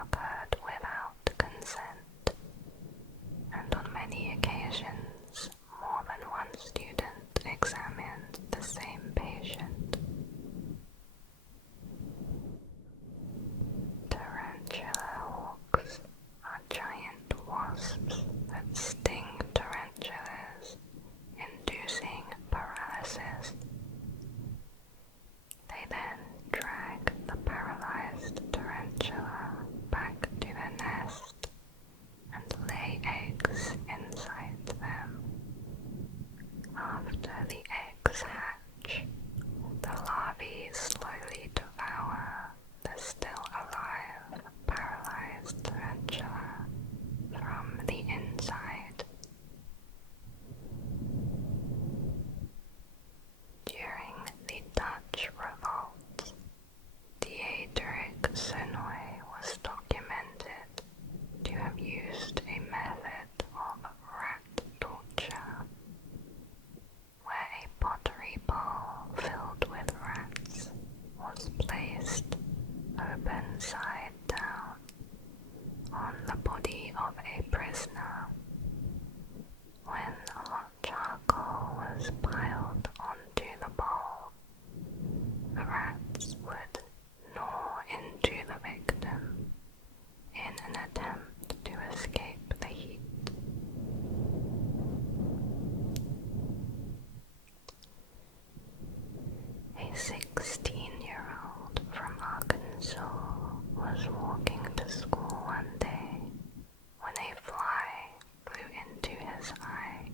occurred without consent, and on many occasions more than one student examined the same patient. Tarantula hawks are giant wasps that sting tarantulas, inducing paralysis. They then drag the paralyzed tarantula back to the nest and lay eggs inside them. After the eggs hatch, the larvae slowly devour the still alive paralyzed tarantula from the inside. During the Dutch revolt, Diederik Sonoy was documented to have used a method of rat torture, where a pottery bowl filled with rats was placed open side down on the body of a prisoner. When hot charcoal was piled onto the bowl, the rats would gnaw into the victim in an attempt to escape the heat. A 16-year-old from Arkansas was walking to school one day when a fly flew into his eye.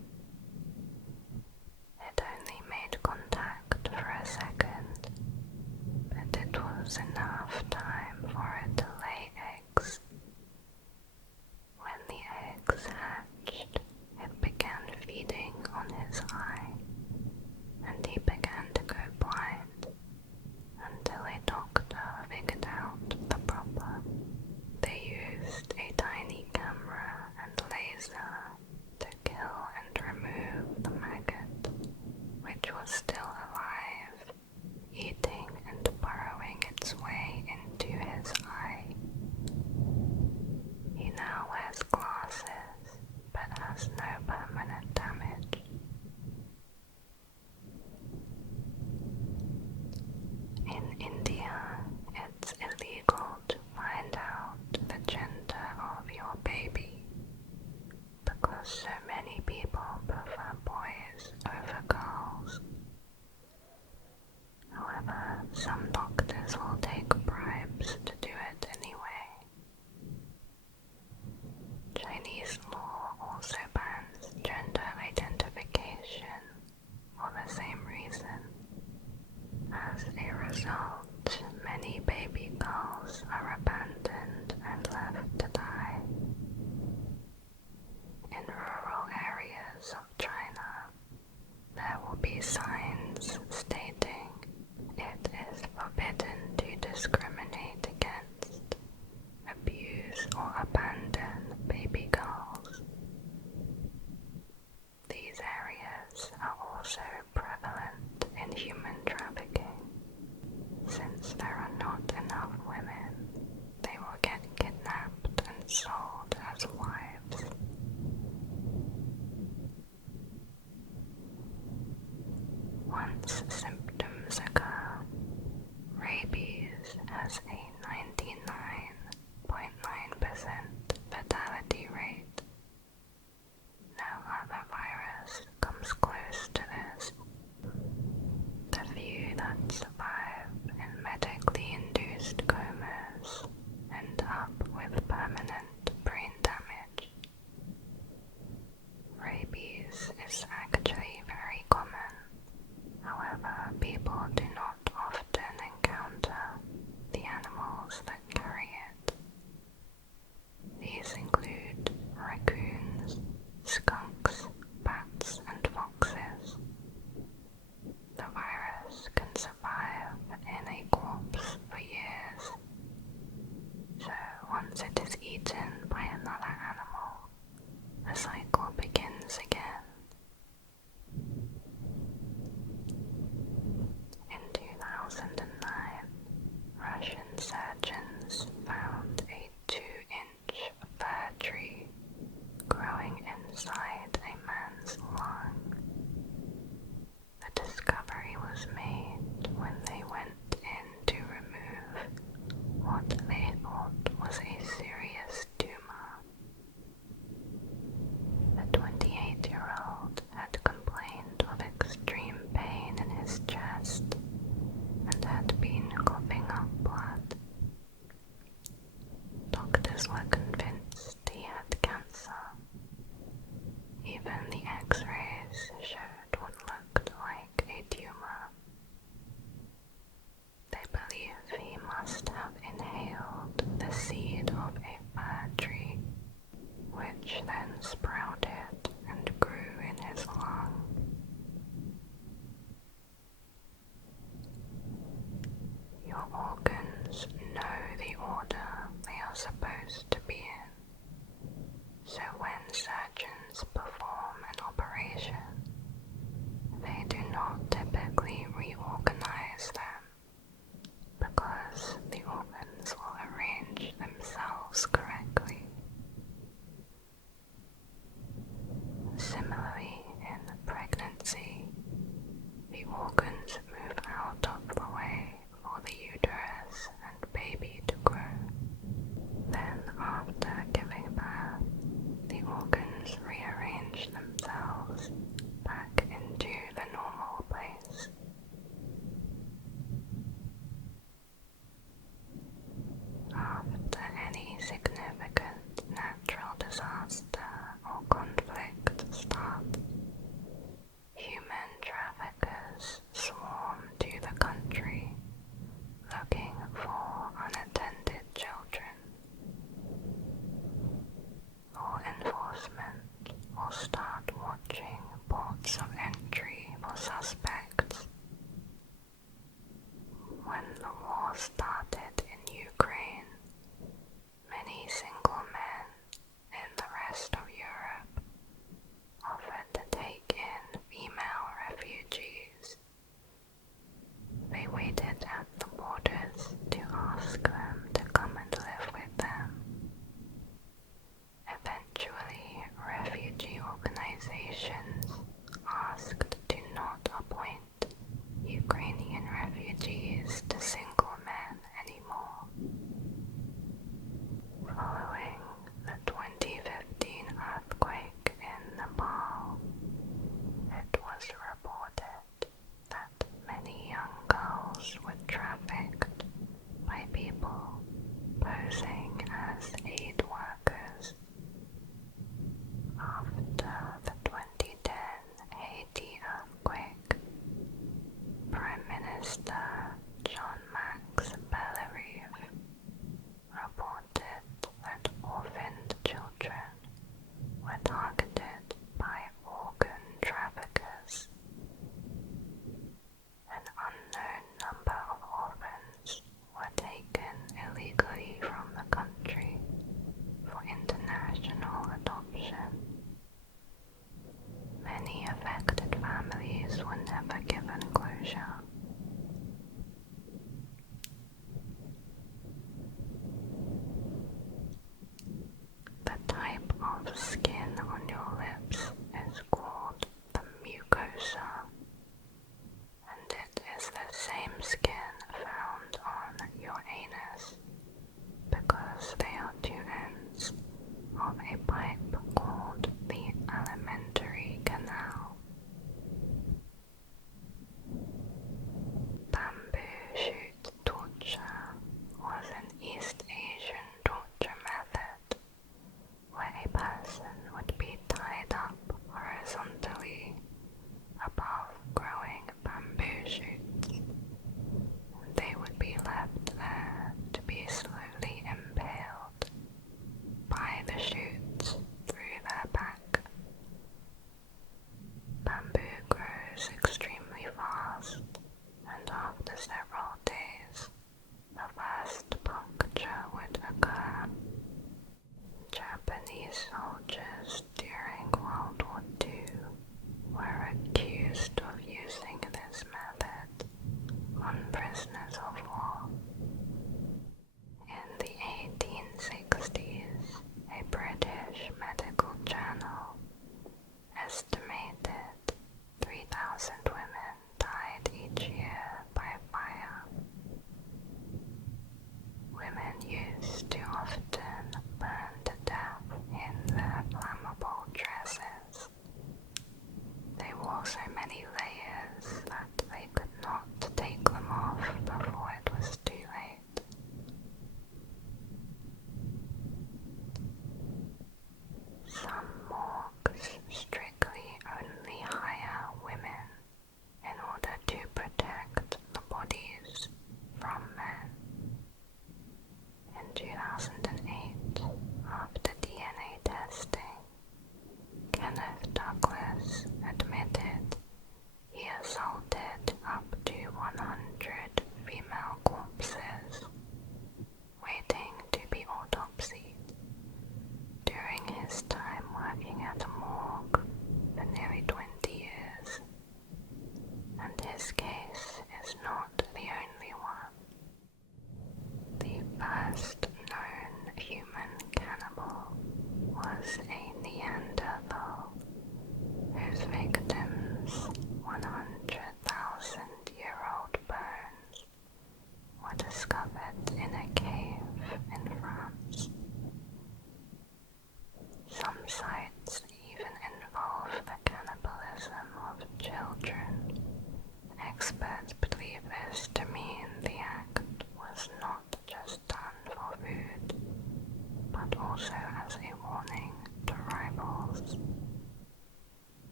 also as a warning to rivals.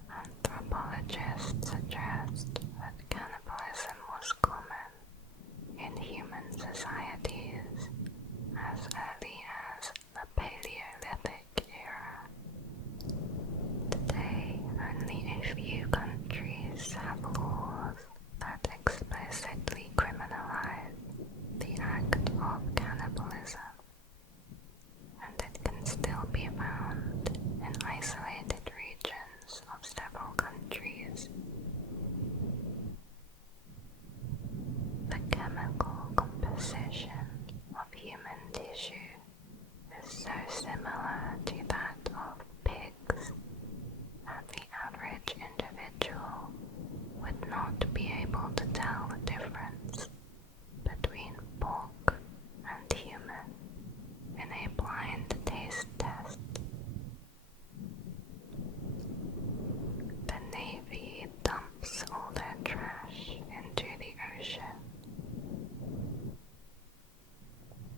Anthropologists suggest that cannibalism was common in human societies as early as the Paleolithic era. Today, only a few countries have laws that explicitly criminalize the act of cannibalism, and it can still be found in isolated regions of several countries. The chemical composition of human tissue is so similar to that of pigs that the average individual would not be able to tell the difference between pork and human in a blind taste test. The Navy dumps all their trash into the ocean.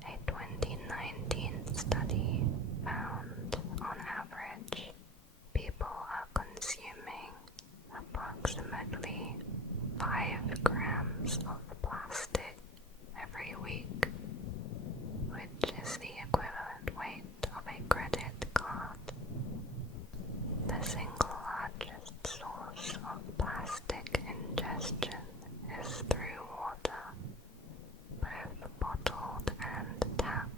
A 2019 study found, on average, people are consuming approximately 5 grams of plastic every week, which is the equivalent weight of a credit card. The single largest source of plastic ingestion is through water, both bottled and tap.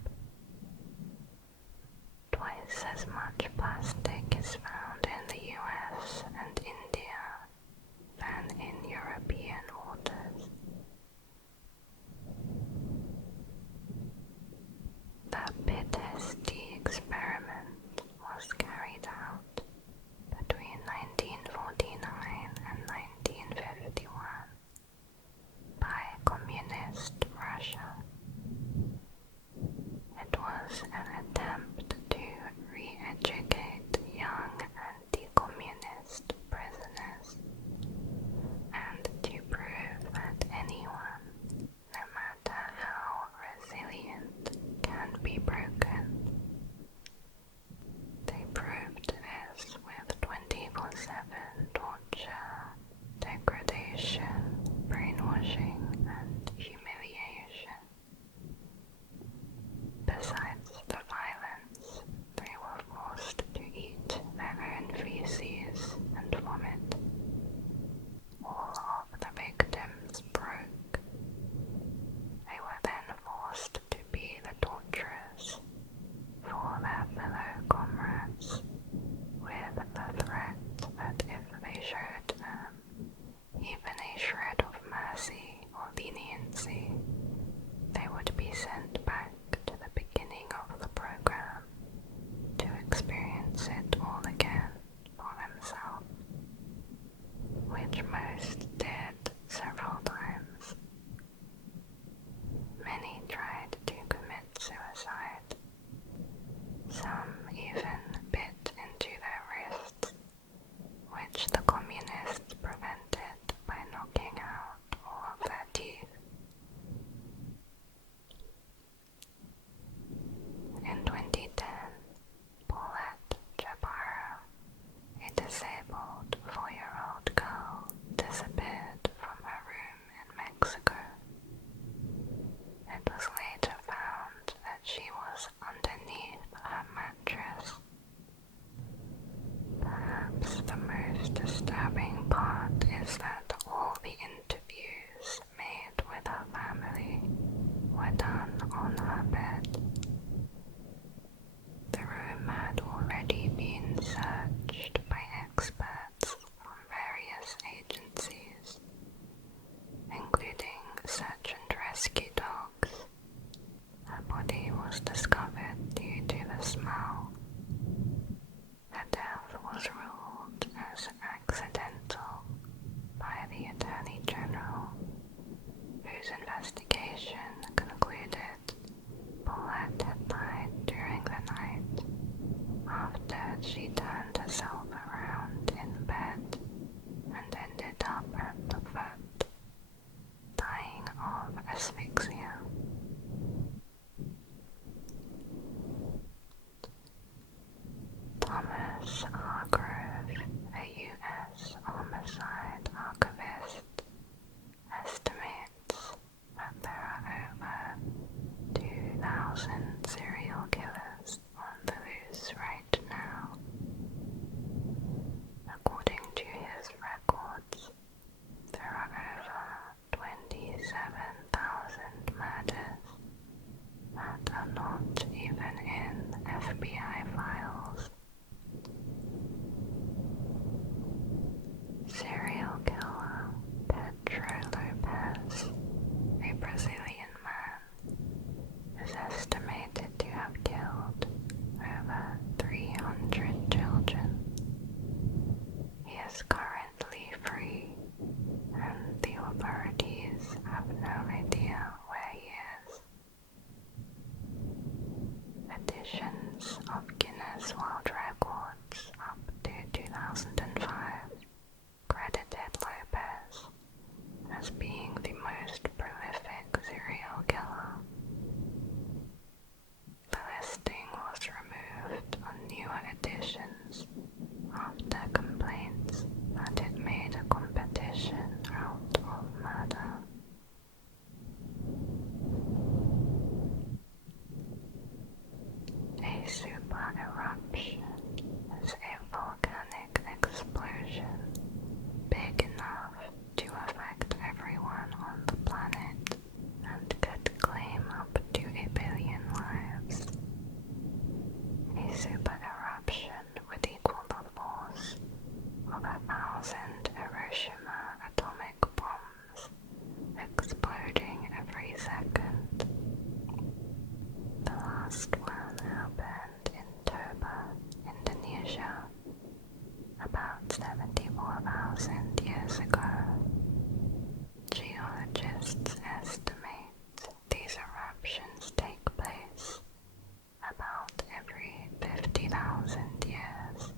Twice as much plastic is found in the US and India than in European waters. The Pitesti experiment was carried out between 1949 and 1951 by communist Russia. It was an attempt to re-educate young anti-communist prisoners and to prove that anyone, no matter how resilient, can be broken. They proved this with 24/7 torture, degradation, brainwashing, and humiliation. Besides the violence, they were forced to eat their own feces and vomit. All of the victims broke. They were then forced to be the torturers for their fellow comrades, with the threat that if they showed them even a shred of mercy or leniency, they would be sent back to the beginning of the program to experience it all again for themselves, which most did several times. Many tried to commit suicide. Some even bit into their wrists, which the communists prevented by knocking out all of their teeth. In 2010, Paulette Jabara, a disabled 4-year-old girl, disappeared from her room in Mexico. It was later found that she was underneath her mattress. Perhaps the most disturbing part is that all the interviews made with her family were done on her bed. The room had already been searched by experts from various agencies, including search and rescue dogs. Her body was discovered due to the smell. Her death was ruled as accidental by the Attorney General, whose investigation concluded Paulette had died during the night after she turned herself around in bed and ended up at the foot, dying of asphyxia. violations of Guinness World Records up to 2005 credited Lopez as being the most prolific serial killer. The listing was removed on newer editions after complaints that it made a competition out of murder. A super eruption is a volcanic explosion big enough to affect everyone on the planet and could claim up to 1 billion lives. A super eruption would equal the force of 1,000 Hiroshima atomic bombs exploding every second. The last one happened in Toba, Indonesia, about 74,000 years ago. Geologists estimate these eruptions take place about every 50,000 years,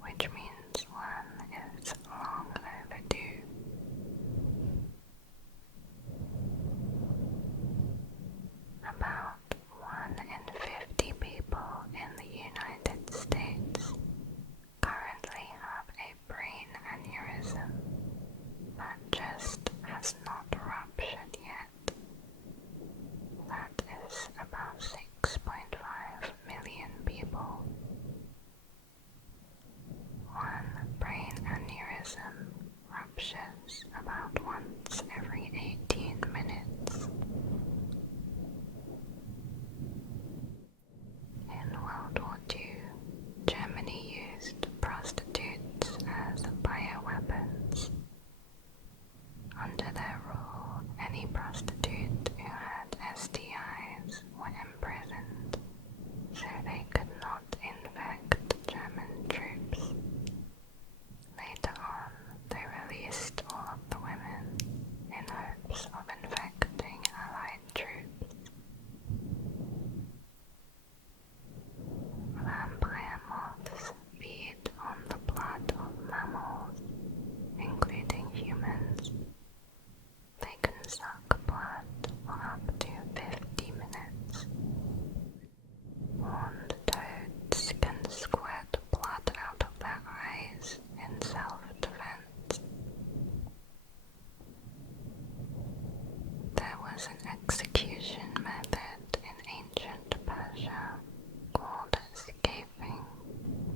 which means one is long overdue. About 1 in 50 people in the United States currently have a brain aneurysm that just has not ruptured yet. That is about 6.5 million people. One brain aneurysm ruptures about once every 18 minutes. In World War II, Germany used prostitutes as bioweapons. Under their rule, any prostitute who had STIs were imprisoned, so they could not infect German troops. Later on, they released all of the women in hopes of infecting Allied troops. Vampire moths feed on the blood of mammals, including humans. They can suck blood for up to 50 minutes. Horned toads can squirt blood out of their eyes in self-defense. There was an execution method in ancient Persia called scaping.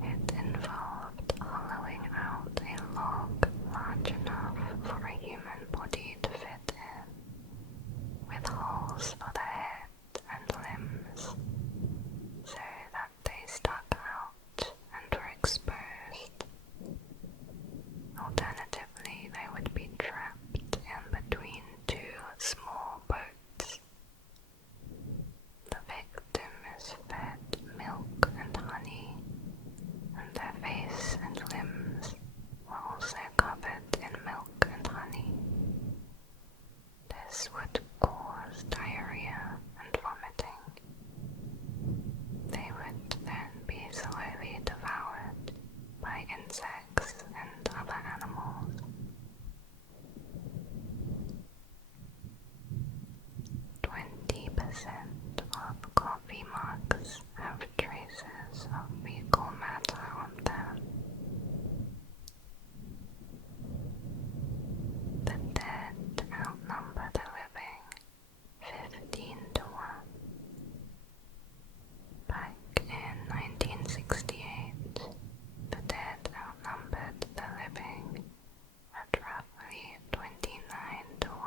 It involved hollowing out a log large enough for a human body to fit in, with holes for the head and limbs, so that they stuck out and were exposed. Alternatively, they would be trapped in between two small boats. The victim is fed milk and honey, and their face and limbs were also covered in milk and honey. This would cause diarrhea and vomiting. They would then be slowly devoured by insects and other animals. 20% of coffee mugs have traces of fecal matter on them. The dead outnumber the living 15 to 1. Back in 1968, the dead outnumbered the living at roughly 29 to 1.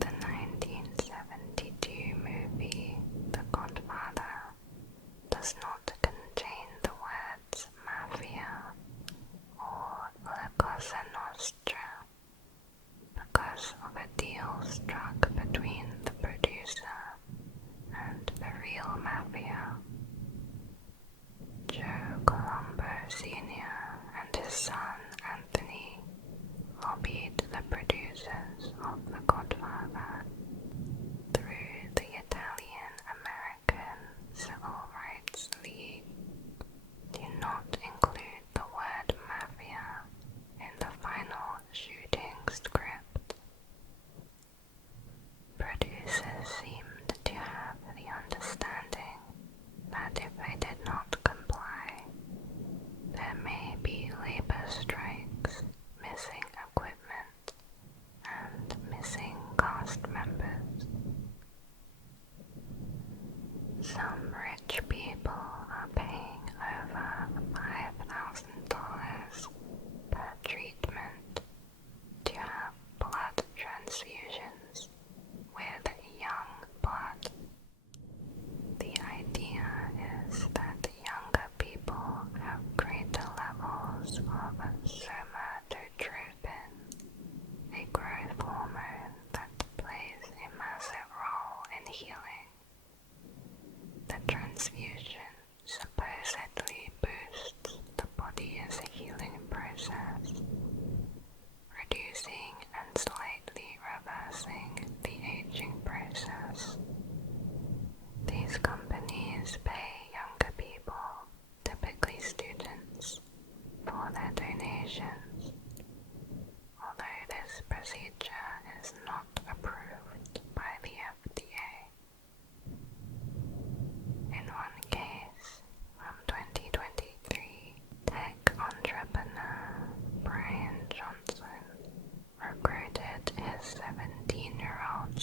The 1972 movie The Godfather does not contain the words Mafia or La Cosa Nostra because of a deal struck between the producer and the real Mafia. Joe Colombo Sr. and his son Anthony lobbied the producers of The Godfather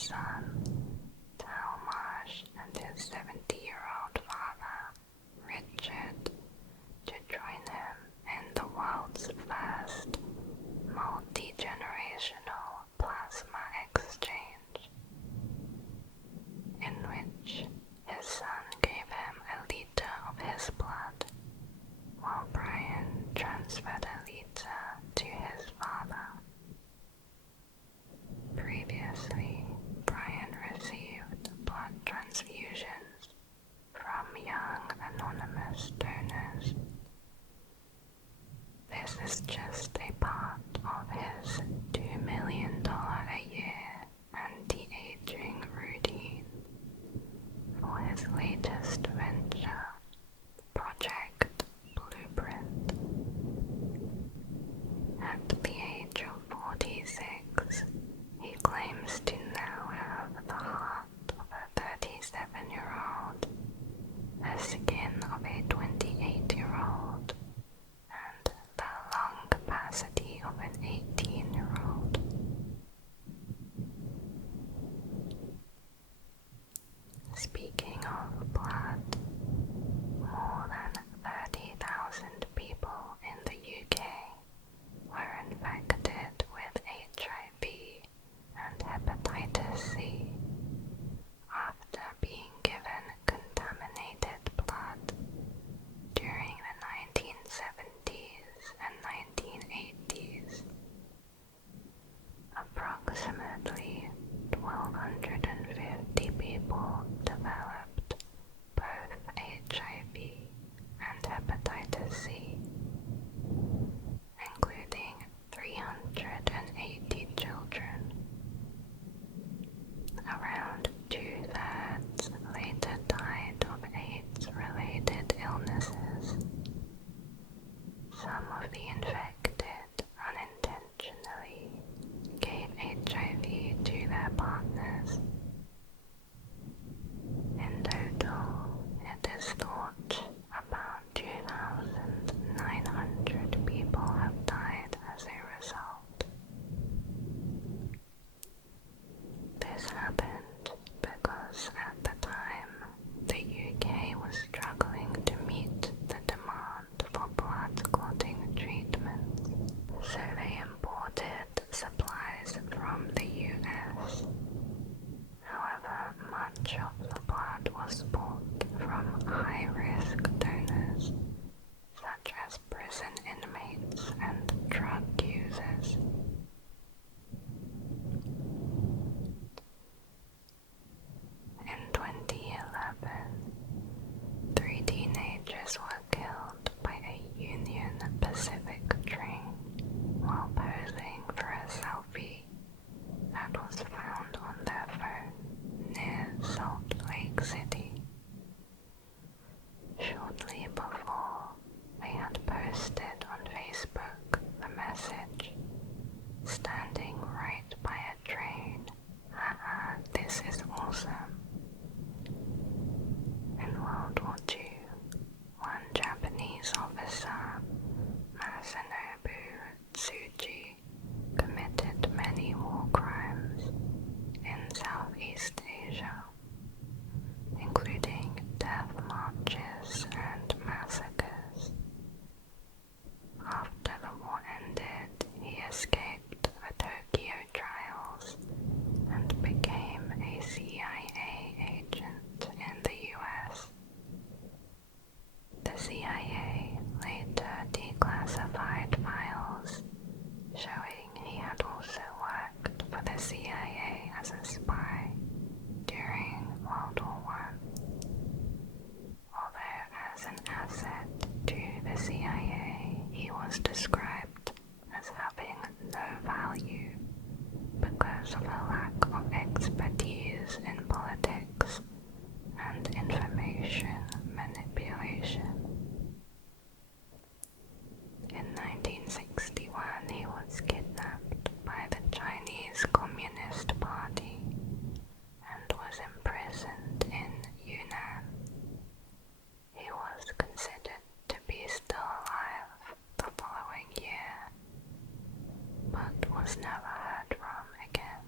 son, Talmash, and his 70-year-old father, Richard, to join him in the world's first multi-generational plasma exchange, in which his son gave him a liter of his blood, while Brian transferred a liter to his father. Previously, Brian received blood transfusions from young anonymous donors. This is just a part of his $2 million a year anti-aging routine for his latest venture, Project Blueprint. At the age of 46, he claims to now have the heart of a 37-year-old, the skin of a 28-year-old, and the lung capacity of an 18-year-old. Speaking of blood, more than 30,000 people in the UK were infected with HIV and hepatitis C after being given contaminated blood during the 1970s and 1980s. Approximately 1,250 people developed both HIV and hepatitis C, including 380 children. Around 2/3 later died of AIDS-related illnesses. Some of the infected unintentionally gave HIV to their partners. In total, it is thought about 2,900 people have died as a result. This happened because at the time, the UK was struggling to meet the demand for blood clotting treatments, so they imported supplies from the US. However, much of the blood was bought from high-risk donors, such as prison inmates and drug users. In 2011, 3 teenagers were killed by a Union Pacific train while posing for a selfie that was found on their phone near Salt Lake City. Shortly before, they had posted on Facebook the message, "Standing right by a train. Haha, this is awesome." In World War II, one Japanese officer, Masanobu Tsuji, committed many war crimes in Southeast Asia, including death marches and massacres. After the war ended, he escaped the Tokyo trials and became a CIA agent in the US. The CIA later declassified files showing he had also worked for the CIA as a spy during World War I. Although as an asset to the CIA, he was described as having no value because of a lack of expertise in politics and information manipulation. In 1961, he was kidnapped by the Chinese Communist Party and was imprisoned in Yunnan. He was considered to be still alive the following year, but was never heard from again.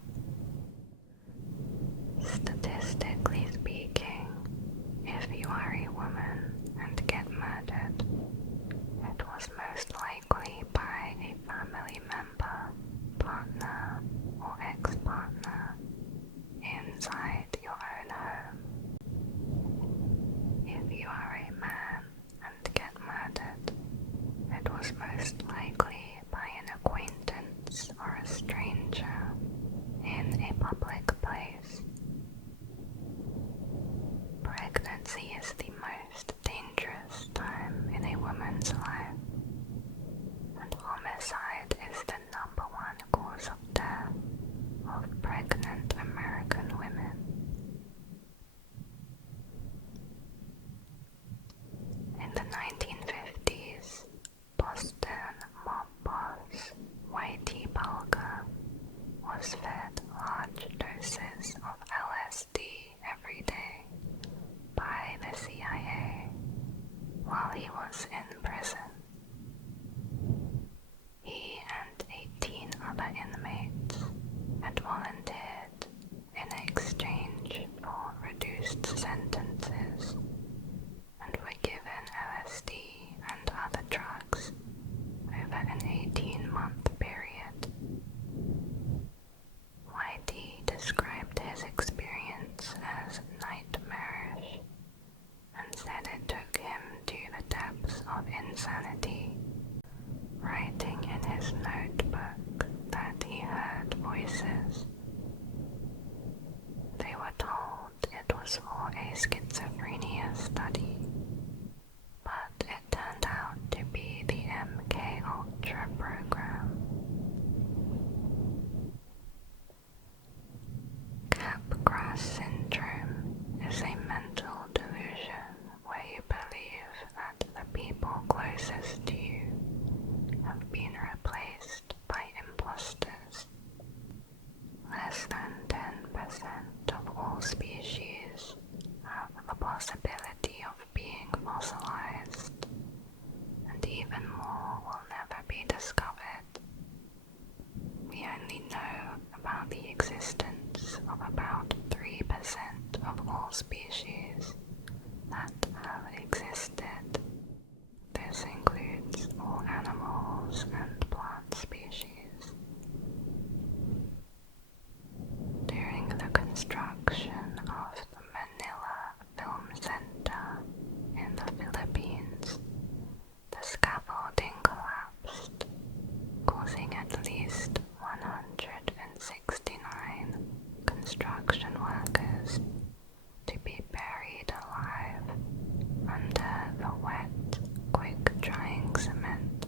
less than 10% of all species have the possibility of being fossilized, and even more will never be discovered. We only know about the existence of about 3% of all species that have existed. This includes all animals and plant species. During the construction of the Manila Film Center in the Philippines, the scaffolding collapsed, causing at least 169 construction workers to be buried alive under the wet, quick-drying cement.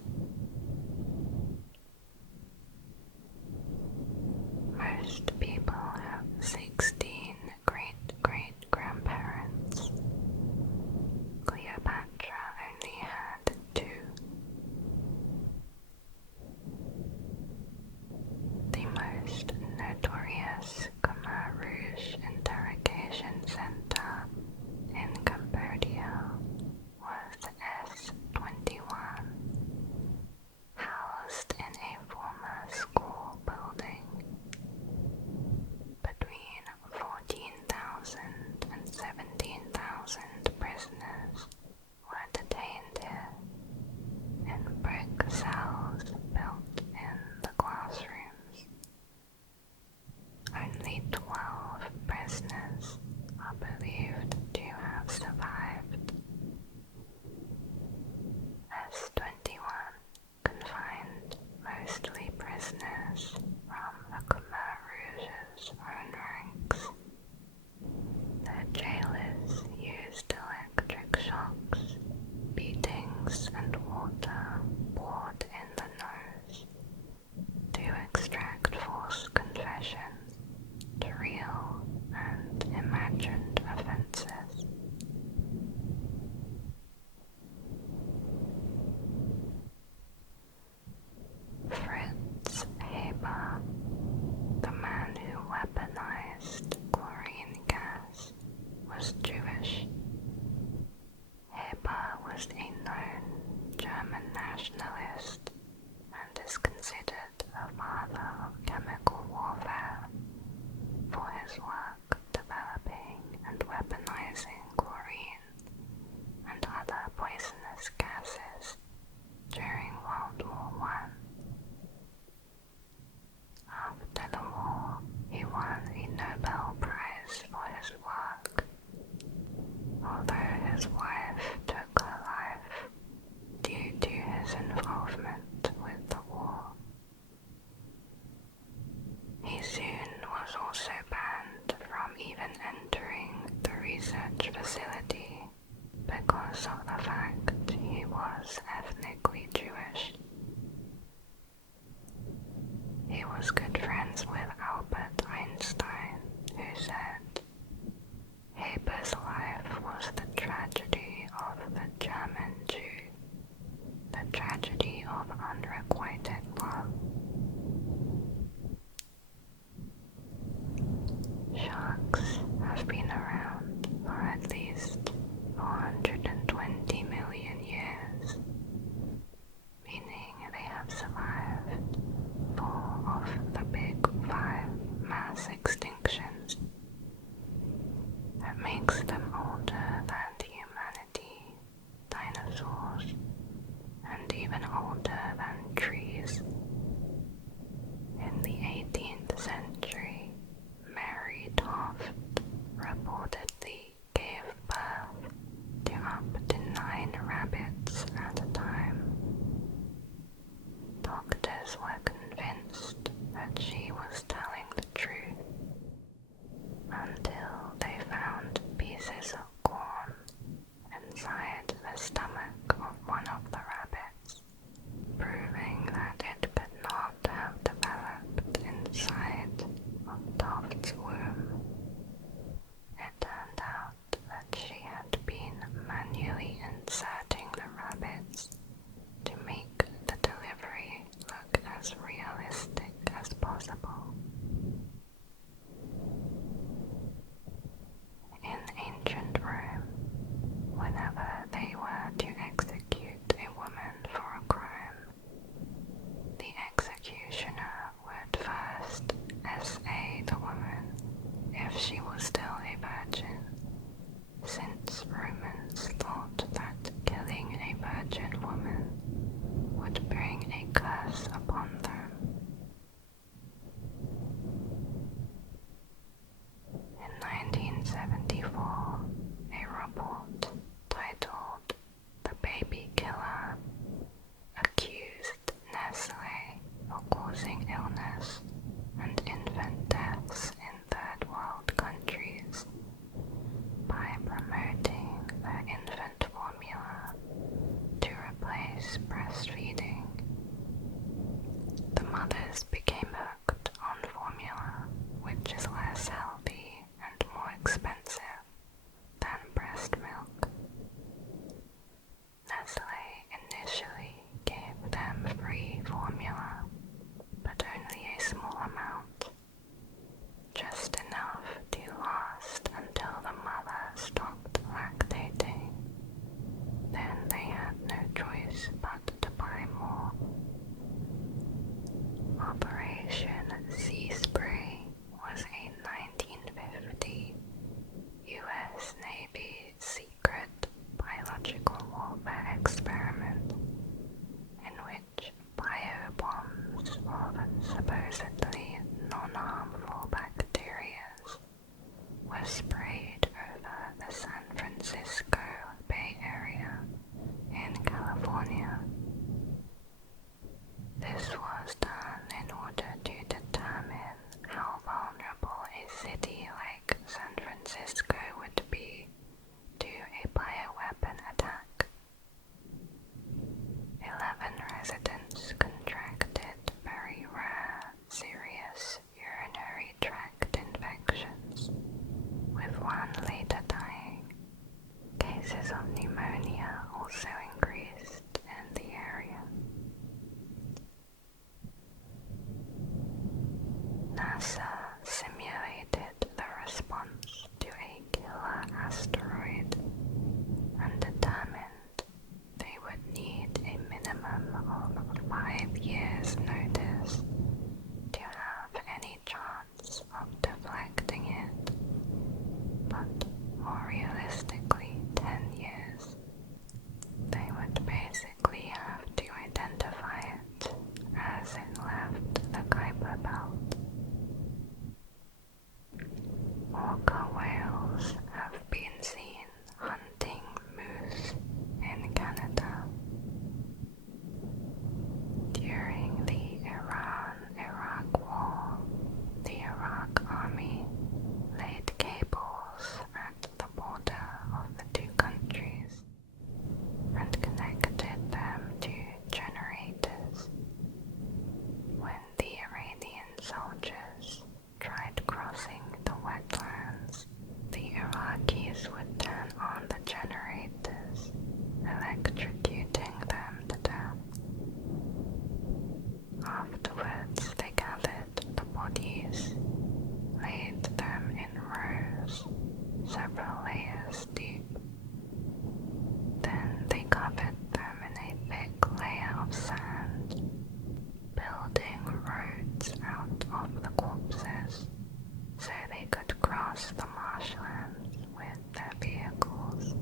across the marshlands with their vehicles.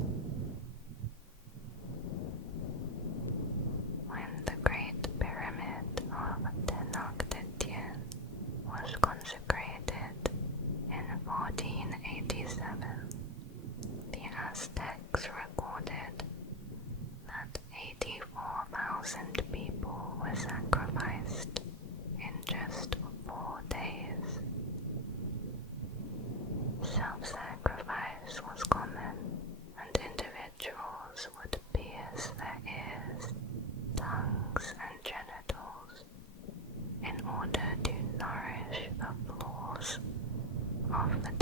When the Great Pyramid of Tenochtitlan was consecrated in 1487, the Aztecs recorded that 84,000 people were sacrificed in just 4 days. Self-sacrifice was common, and individuals would pierce their ears, tongues, and genitals in order to nourish the flaws of the